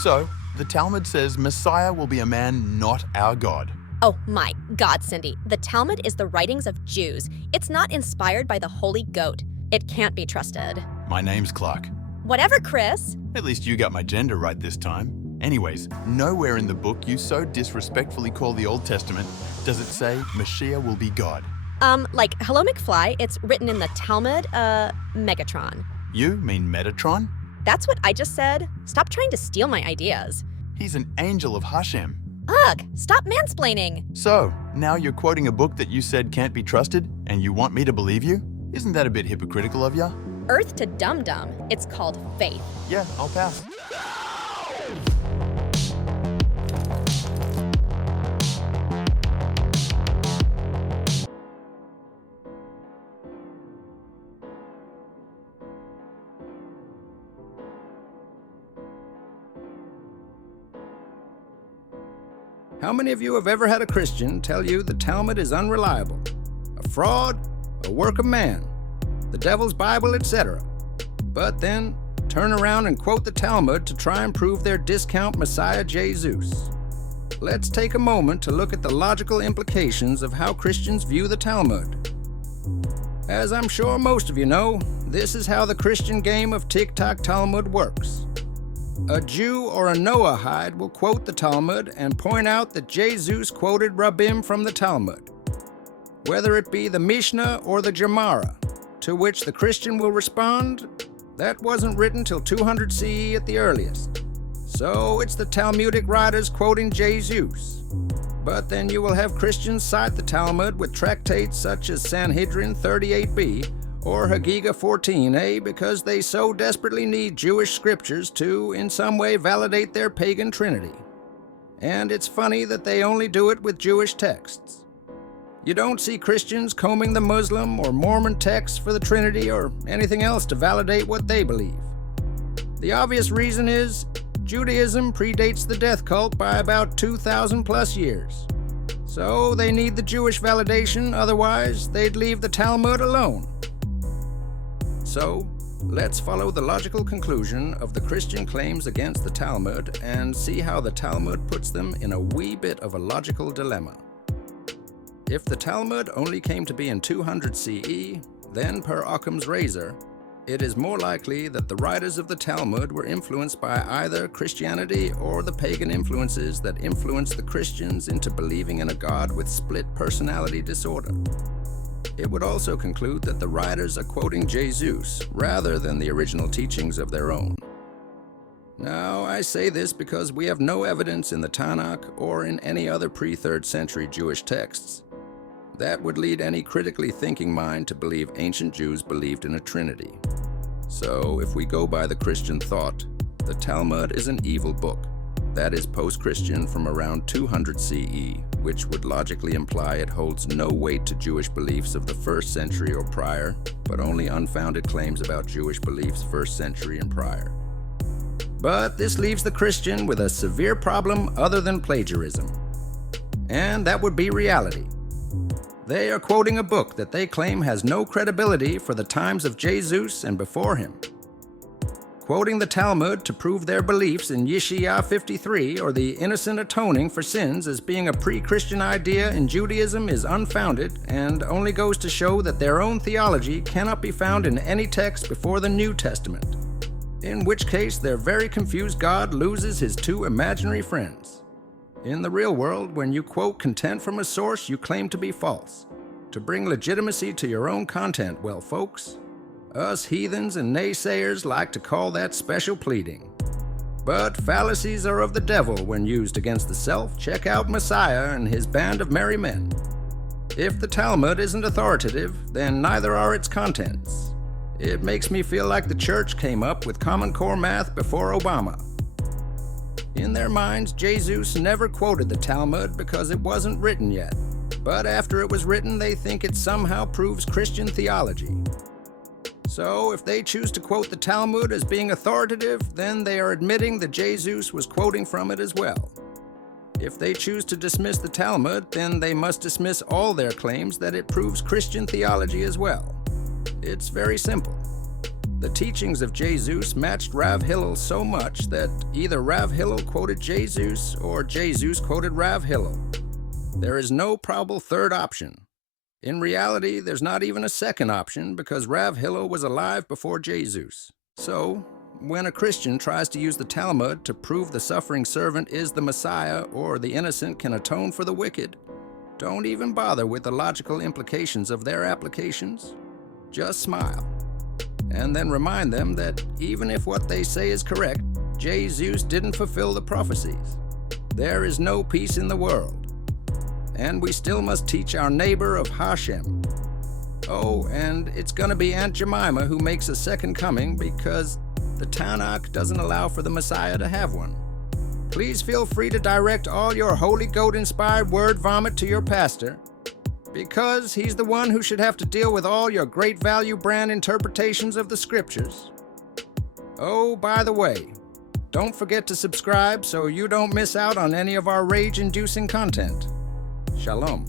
So, the Talmud says Messiah will be a man not our God. Oh my God, Cindy. The Talmud is the writings of Jews. It's not inspired by the Holy Goat. It can't be trusted. My name's Clark. Whatever, Chris. At least you got my gender right this time. Anyways, nowhere in the book you so disrespectfully call the Old Testament does it say Mashiach will be God. Like, hello McFly, it's written in the Talmud, Megatron. You mean Metatron? That's what I just said. Stop trying to steal my ideas. He's an angel of Hashem. Ugh, stop mansplaining. So, now you're quoting a book that you said can't be trusted, and you want me to believe you? Isn't that a bit hypocritical of ya? Earth to dum-dum. It's called faith. Yeah, I'll pass. How many of you have ever had a Christian tell you the Talmud is unreliable, a fraud, a work of man, the devil's Bible, etc., but then turn around and quote the Talmud to try and prove their discount Messiah Jesus? Let's take a moment to look at the logical implications of how Christians view the Talmud. As I'm sure most of you know, this is how the Christian game of tic-tac Talmud works. A Jew or a Noahide will quote the Talmud and point out that Jesus quoted Rabbim from the Talmud, whether it be the Mishnah or the Gemara, to which the Christian will respond, that wasn't written till 200 CE at the earliest. So it's the Talmudic writers quoting Jesus. But then you will have Christians cite the Talmud with tractates such as Sanhedrin 38b or Hagiga 14a because they so desperately need Jewish scriptures to, in some way, validate their pagan trinity. And it's funny that they only do it with Jewish texts. You don't see Christians combing the Muslim or Mormon texts for the Trinity or anything else to validate what they believe. The obvious reason is Judaism predates the death cult by about 2,000 plus years. So they need the Jewish validation, otherwise they'd leave the Talmud alone. So, let's follow the logical conclusion of the Christian claims against the Talmud and see how the Talmud puts them in a wee bit of a logical dilemma. If the Talmud only came to be in 200 CE, then per Occam's razor, it is more likely that the writers of the Talmud were influenced by either Christianity or the pagan influences that influenced the Christians into believing in a God with split personality disorder. It would also conclude that the writers are quoting Jesus rather than the original teachings of their own. Now, I say this because we have no evidence in the Tanakh or in any other pre-3rd century Jewish texts that would lead any critically thinking mind to believe ancient Jews believed in a Trinity. So, if we go by the Christian thought, the Talmud is an evil book that is post-Christian from around 200 CE, which would logically imply it holds no weight to Jewish beliefs of the 1st century or prior, but only unfounded claims about Jewish beliefs 1st century and prior. But this leaves the Christian with a severe problem other than plagiarism, and that would be reality. They are quoting a book that they claim has no credibility for the times of Jesus and before him. Quoting the Talmud to prove their beliefs in Yeshaya 53 or the innocent atoning for sins as being a pre-Christian idea in Judaism is unfounded and only goes to show that their own theology cannot be found in any text before the New Testament, in which case their very confused God loses his two imaginary friends. In the real world, when you quote content from a source you claim to be false, to bring legitimacy to your own content, well folks, us heathens and naysayers like to call that special pleading. But fallacies are of the devil when used against the self. Check out Messiah and his band of merry men. If the Talmud isn't authoritative, then neither are its contents. It makes me feel like the church came up with Common Core math before Obama. In their minds, Jesus never quoted the Talmud because it wasn't written yet. But after it was written, they think it somehow proves Christian theology. So, if they choose to quote the Talmud as being authoritative, then they are admitting that Jesus was quoting from it as well. If they choose to dismiss the Talmud, then they must dismiss all their claims that it proves Christian theology as well. It's very simple. The teachings of Jesus matched Rav Hillel so much that either Rav Hillel quoted Jesus or Jesus quoted Rav Hillel. There is no probable third option. In reality, there's not even a second option because Rav Hillel was alive before Jesus. So, when a Christian tries to use the Talmud to prove the suffering servant is the Messiah or the innocent can atone for the wicked, don't even bother with the logical implications of their applications. Just smile. And then remind them that even if what they say is correct, Jesus didn't fulfill the prophecies. There is no peace in the world. And we still must teach our neighbor of Hashem. Oh, and it's gonna be Aunt Jemima who makes a second coming because the Tanakh doesn't allow for the Messiah to have one. Please feel free to direct all your Holy Goat-inspired word vomit to your pastor, because he's the one who should have to deal with all your great value brand interpretations of the scriptures. Oh, by the way, don't forget to subscribe so you don't miss out on any of our rage-inducing content. Shalom.